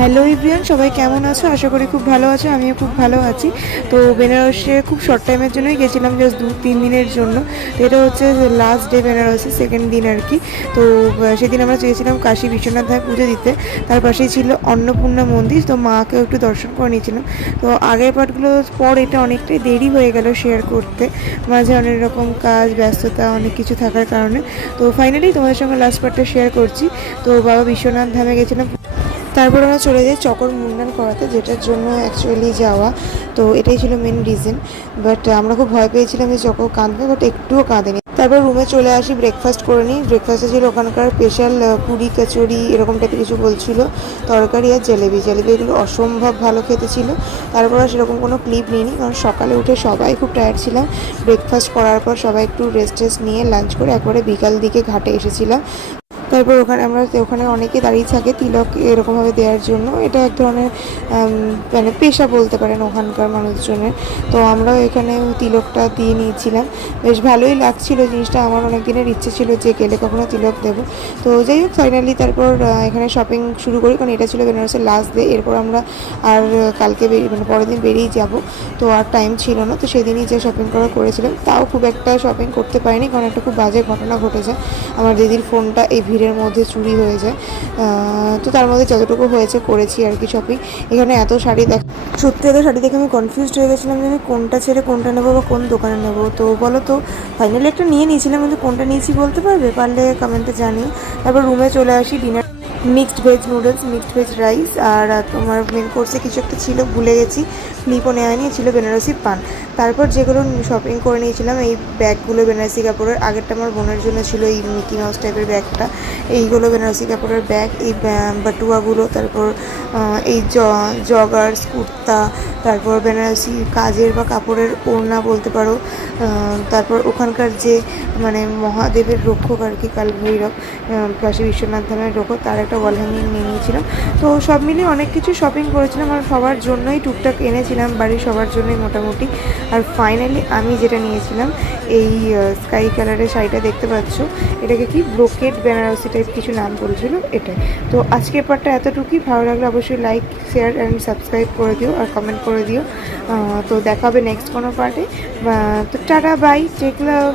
Hello everyone, সবাই কেমন আছো? আশা করি খুব ভালো আছো। আমিও খুব ভালো আছি। তো বেনারসে খুব শর্ট টাইমের জন্যই গেছিলাম, জাস্ট 2-3 দিনের জন্য। তো এটা হচ্ছে লাস্ট ডে বেনারসে, সেকেন্ড দিন আর কি। তো সেদিন আমরা চেয়েছিলাম কাশী বিশ্বনাথ ধামে পুজো দিতে। তার পাশেই ছিল অন্নপূর্ণা মন্দির, তো মাকেও একটু দর্শন করে নিয়েছিলাম। তো আগের পার্টগুলো পর এটা অনেকটাই দেরি হয়ে গেল শেয়ার করতে, মাঝে অনেক রকম কাজ, ব্যস্ততা, অনেক কিছু থাকার কারণে। তো ফাইনালি তোমাদের সঙ্গে লাস্ট পার্টটা শেয়ার করছি। তো বাবা বিশ্বনাথ ধামে গেছিলাম। তারপর আমরা চলে যাই চকর মুন্ডন করাতে, যেটার জন্য অ্যাকচুয়ালি যাওয়া। তো এটাই ছিল মেন রিজন। বাট আমরা খুব ভয় পেয়েছিলাম যে চকর কাঁদবে, বাট একটুও কাঁদেনি। তারপর রুমে চলে আসি, ব্রেকফাস্ট করে নিই। ব্রেকফাস্টে ছিল ওখানকার স্পেশাল পুরি কচুরি এরকম টাইপের কিছু বলছিল, তরকারি আর জলেবি। এগুলো অসম্ভব ভালো খেতে ছিল। তারপর আর সেরকম কোনো ক্লিপ নিইনি, কারণ সকালে উঠে সবাই খুব টায়ার্ড ছিলাম। ব্রেকফাস্ট করার পর সবাই একটু রেস্ট নিয়ে লাঞ্চ করে একবারে বিকাল দিকে ঘাটে এসেছিলাম। তারপর ওখানে অনেকে দাঁড়িয়ে থাকে তিলক এরকমভাবে দেওয়ার জন্য। এটা এক ধরনের মানে পেশা বলতে পারেন ওখানকার মানুষজনের। তো আমরাও এখানে তিলকটা দিয়ে নিয়েছিলাম। বেশ ভালোই লাগছিল জিনিসটা। আমার অনেক দিনের ইচ্ছে ছিল যে গেলে কখনো তিলক দেবো। তো যাই হোক, ফাইনালি তারপর এখানে শপিং শুরু করি, কারণ এটা ছিল বেনারসের লাস্ট ডে। এরপর আমরা আর কালকে মানে পরের দিন বেরিয়ে যাব। তো আর টাইম ছিল না, তো সেদিনই যে শপিং করেছিলাম, তাও খুব একটা শপিং করতে পারিনি, কারণ একটা খুব বাজে ঘটনা ঘটে যায়। আমার দিদির ফোনটা এই ভিড়ের মধ্যে চুরি হয়ে যায়। তো তার মধ্যে যতটুকু হয়েছে করেছি আর কি শপিং। এখানে এত শাড়ি সত্যি এত শাড়ি দেখে আমি কনফিউজড হয়ে গেছিলাম যে আমি কোনটা ছেড়ে কোনটা নেবো বা কোন দোকানে নেবো। তো বলো তো, ফাইনালি একটা নিয়ে নিয়েছিলাম, কিন্তু কোনটা নিয়েছি বলতে পারবে? পারলে কমেন্টে জানিও। তারপর রুমে চলে আসি। Dinner mixed veg noodles, mixed veg rice, আর তোমার মেন কোর্সে কিছু একটা ছিল, ভুলে গেছি। ক্লিপও নেওয়া নিয়ে ছিল বেনারসি পান। তারপর যেগুলো শপিং করে নিয়েছিলাম, এই ব্যাগগুলো বেনারসি কাপড়ের। আগেরটা আমার বোনের জন্য ছিল এই মিকি মাউস টাইপের ব্যাগটা। এইগুলো বেনারসি কাপড়ের ব্যাগ। এই বাটুয়াগুলো, তারপর এই জগার্স, কুর্তা, তারপর বেনারসি কাজের বা কাপড়ের ওড়না বলতে পারো। তারপর ওখানকার যে মানে মহাদেবের রক্ষক আর কি, কালভৈরব, কাশী বিশ্বনাথ ধামের রক্ষক, তার একটা ওয়াল হ্যাঙ্গিং নিয়ে নিয়েছিলাম। তো সব মিলিয়ে অনেক কিছু শপিং করেছিলাম, আর সবার জন্যই টুকটাক এনেছিলাম, বাড়ির সবার জন্যই মোটামুটি। আর ফাইনালি আমি যেটা নিয়েছিলাম, এই স্কাই কালারের শাড়িটা দেখতে পাচ্ছ, এটাকে কি ব্রোকেড বেনারসি টাইপ কিছু নাম বলছিল, এটাই। তো আজকের পার্টটা এতটুকুই। ভালো লাগলে অবশ্যই লাইক, শেয়ার অ্যান্ড সাবস্ক্রাইব করে দিও আর কমেন্ট করে দিও। তো দেখা হবে নেক্সট কোনো পার্টে। তো টাটা, বাই, টেক লাভ।